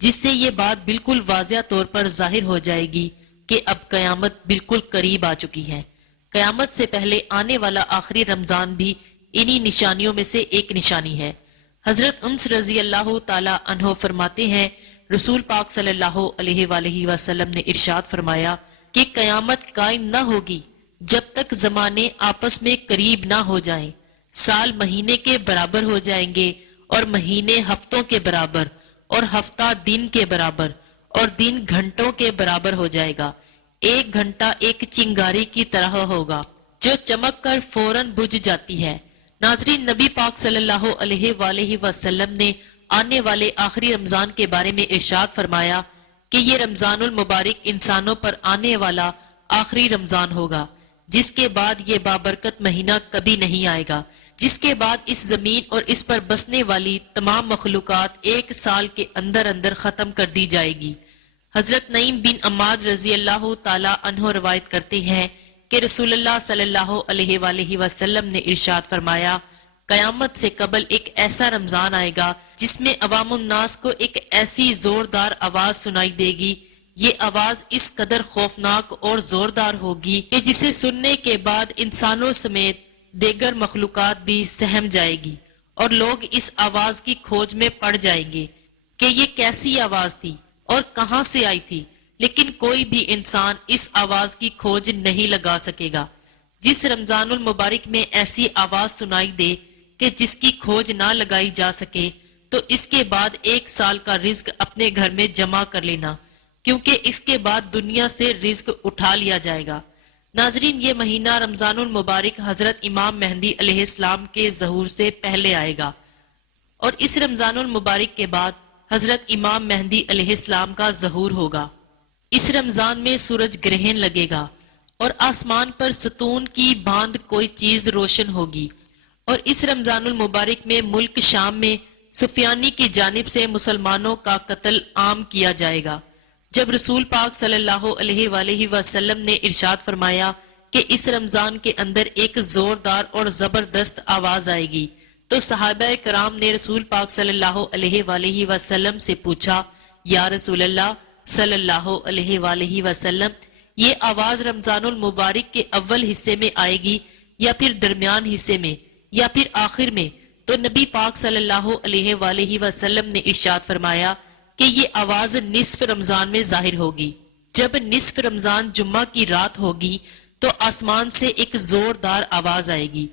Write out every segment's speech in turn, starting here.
جس سے یہ بات بالکل واضح طور پر ظاہر ہو جائے گی کہ اب قیامت بالکل قریب آ چکی ہے۔ قیامت سے پہلے آنے والا آخری رمضان بھی انہی نشانیوں میں سے ایک نشانی ہے۔ حضرت انس رضی اللہ تعالی عنہ فرماتے ہیں، رسول پاک صلی اللہ علیہ وآلہ وسلم نے ارشاد فرمایا کہ قیامت قائم نہ ہوگی جب تک زمانے آپس میں قریب نہ ہو جائیں، سال مہینے کے برابر ہو جائیں گے اور مہینے ہفتوں کے برابر اور ہفتہ دن کے برابر اور دن گھنٹوں کے برابر ہو جائے گا۔ ایک گھنٹہ ایک چنگاری کی طرح ہوگا جو چمک کر فوراً بجھ جاتی ہے۔ ناظرین، نبی پاک صلی اللہ علیہ وآلہ وسلم نے آنے والے آخری رمضان کے بارے میں ارشاد فرمایا کہ یہ رمضان المبارک انسانوں پر آنے والا آخری رمضان ہوگا، جس کے بعد یہ بابرکت مہینہ کبھی نہیں آئے گا، جس کے بعد اس زمین اور اس پر بسنے والی تمام مخلوقات ایک سال کے اندر اندر ختم کر دی جائے گی۔ حضرت نعیم بن عماد رضی اللہ تعالی عنہ روایت کرتے ہیں کہ رسول اللہ صلی اللہ علیہ وآلہ وسلم نے ارشاد فرمایا، قیامت سے قبل ایک ایسا رمضان آئے گا جس میں عوام الناس کو ایک ایسی زوردار آواز سنائی دے گی، یہ آواز اس قدر خوفناک اور زوردار ہوگی کہ جسے سننے کے بعد انسانوں سمیت دیگر مخلوقات بھی سہم جائے گی، اور لوگ اس آواز کی کھوج میں پڑ جائیں گے کہ یہ کیسی آواز تھی اور کہاں سے آئی تھی، لیکن کوئی بھی انسان اس آواز کی کھوج نہیں لگا سکے گا۔ جس رمضان المبارک میں ایسی آواز سنائی دے کہ جس کی کھوج نہ لگائی جا سکے، تو اس کے بعد ایک سال کا رزق اپنے گھر میں جمع کر لینا، کیونکہ اس کے بعد دنیا سے رزق اٹھا لیا جائے گا۔ ناظرین، یہ مہینہ رمضان المبارک حضرت امام مہدی علیہ السلام کے ظہور سے پہلے آئے گا، اور اس رمضان المبارک کے بعد حضرت امام مہدی علیہ السلام کا ظہور ہوگا۔ اس رمضان میں سورج گرہن لگے گا اور آسمان پر ستون کی باندھ کوئی چیز روشن ہوگی، اور اس رمضان المبارک میں ملک شام میں سفیانی کی جانب سے مسلمانوں کا قتل عام کیا جائے گا۔ جب رسول پاک صلی اللہ علیہ وآلہ وسلم نے ارشاد فرمایا کہ اس رمضان کے اندر ایک زوردار اور زبردست آواز آئے گی، تو صحابہ کرام نے رسول پاک صلی اللہ علیہ وآلہ وسلم سے پوچھا، یا رسول اللہ صلی اللہ علیہ وآلہ وسلم، یہ آواز رمضان المبارک کے اول حصے میں آئے گی یا پھر درمیان حصے میں یا پھر آخر میں؟ تو نبی پاک صلی اللہ علیہ وآلہ وسلم نے ارشاد فرمایا کہ یہ آواز نصف رمضان میں ظاہر ہوگی۔ جب نصف رمضان جمعہ کی رات ہوگی تو آسمان سے ایک زوردار آواز آئے گی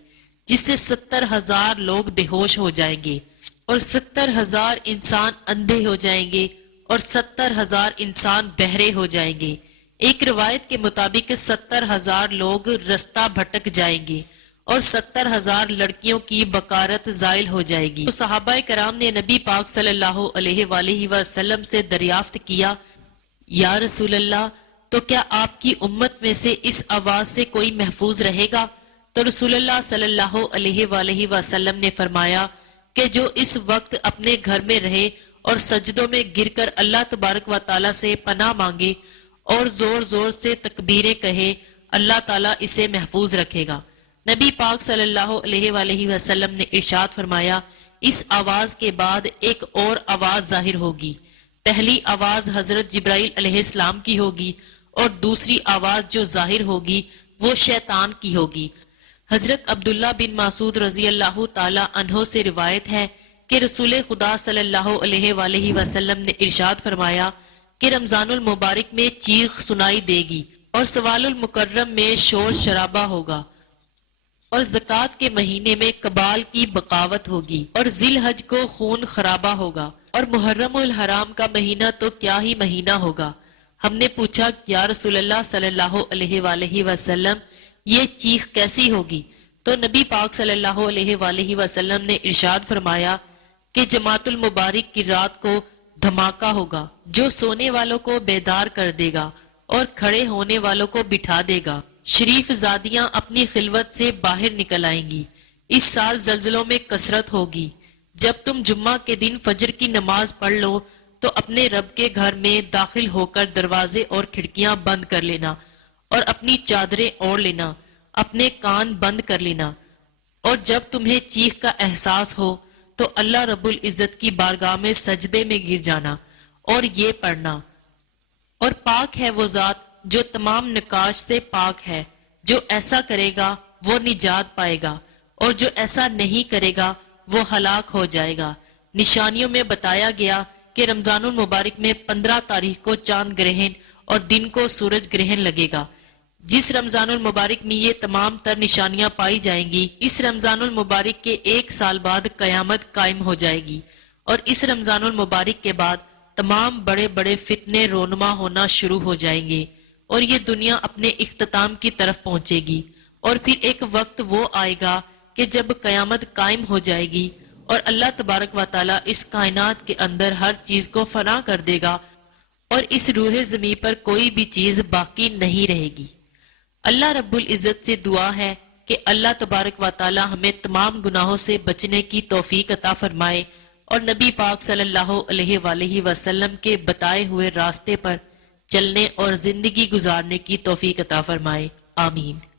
جس سے 70,000 لوگ بے ہوش ہو جائیں گے، اور 70,000 انسان اندھے ہو جائیں گے، اور 70,000 انسان بہرے ہو جائیں گے۔ ایک روایت کے مطابق 70,000 لوگ رستہ بھٹک جائیں گے، اور 70,000 لڑکیوں کی بکارت زائل ہو جائے گی۔ تو صحابہ کرام نے نبی پاک صلی اللہ علیہ وآلہ وسلم سے دریافت کیا، یا رسول اللہ، تو کیا آپ کی امت میں سے اس آواز سے کوئی محفوظ رہے گا؟ تو رسول اللہ صلی اللہ علیہ وآلہ وسلم نے فرمایا کہ جو اس وقت اپنے گھر میں رہے اور سجدوں میں گر کر اللہ تبارک و تعالیٰ سے پناہ مانگے اور زور زور سے تکبیریں کہے، اللہ تعالیٰ اسے محفوظ رکھے گا۔ نبی پاک صلی اللہ علیہ وآلہ وسلم نے ارشاد فرمایا، اس آواز کے بعد ایک اور آواز ظاہر ہوگی۔ پہلی آواز حضرت جبرائیل علیہ السلام کی ہوگی، اور دوسری آواز جو ظاہر ہوگی وہ شیطان کی ہوگی۔ حضرت عبداللہ بن مسعود رضی اللہ تعالی عنہ سے روایت ہے کہ رسول خدا صلی اللہ علیہ وآلہ وسلم نے ارشاد فرمایا کہ رمضان المبارک میں چیخ سنائی دے گی، اور سوال المکرم میں شور شرابہ ہوگا، اور زکوٰۃ کے مہینے میں قبال کی بغاوت ہوگی، اور ذی الحج کو خون خرابہ ہوگا، اور محرم الحرام کا مہینہ تو کیا ہی مہینہ ہوگا۔ ہم نے پوچھا، یا رسول اللہ صلی اللہ علیہ وآلہ وسلم، یہ چیخ کیسی ہوگی؟ تو نبی پاک صلی اللہ علیہ وآلہ وسلم نے ارشاد فرمایا کہ جماعت المبارک کی رات کو دھماکہ ہوگا جو سونے والوں کو بیدار کر دے گا اور کھڑے ہونے والوں کو بٹھا دے گا۔ شریف زادیاں اپنی خلوت سے باہر نکل آئیں گی۔ اس سال زلزلوں میں کثرت ہوگی۔ جب تم جمعہ کے دن فجر کی نماز پڑھ لو تو اپنے رب کے گھر میں داخل ہو کر دروازے اور کھڑکیاں بند کر لینا، اور اپنی چادریں اوڑھ لینا، اپنے کان بند کر لینا، اور جب تمہیں چیخ کا احساس ہو تو اللہ رب العزت کی بارگاہ میں سجدے میں گر جانا، اور یہ پڑھنا، اور پاک ہے وہ ذات جو تمام نکاش سے پاک ہے، جو ایسا کرے گا وہ نجات پائے گا، اور جو ایسا نہیں کرے گا وہ ہلاک ہو جائے گا۔ نشانیوں میں بتایا گیا کہ رمضان المبارک میں 15 تاریخ کو چاند گرہن اور دن کو سورج گرہن لگے گا۔ جس رمضان المبارک میں یہ تمام تر نشانیاں پائی جائیں گی، اس رمضان المبارک کے 1 سال بعد قیامت قائم ہو جائے گی، اور اس رمضان المبارک کے بعد تمام بڑے بڑے فتنے رونما ہونا شروع ہو جائیں گے، اور یہ دنیا اپنے اختتام کی طرف پہنچے گی۔ اور پھر ایک وقت وہ آئے گا کہ جب قیامت قائم ہو جائے گی اور اللہ تبارک و تعالیٰ اس کائنات کے اندر ہر چیز کو فنا کر دے گا، اور اس روح زمین پر کوئی بھی چیز باقی نہیں رہے گی۔ اللہ رب العزت سے دعا ہے کہ اللہ تبارک و تعالی ہمیں تمام گناہوں سے بچنے کی توفیق عطا فرمائے، اور نبی پاک صلی اللہ علیہ وآلہ وسلم کے بتائے ہوئے راستے پر چلنے اور زندگی گزارنے کی توفیق عطا فرمائے، آمین۔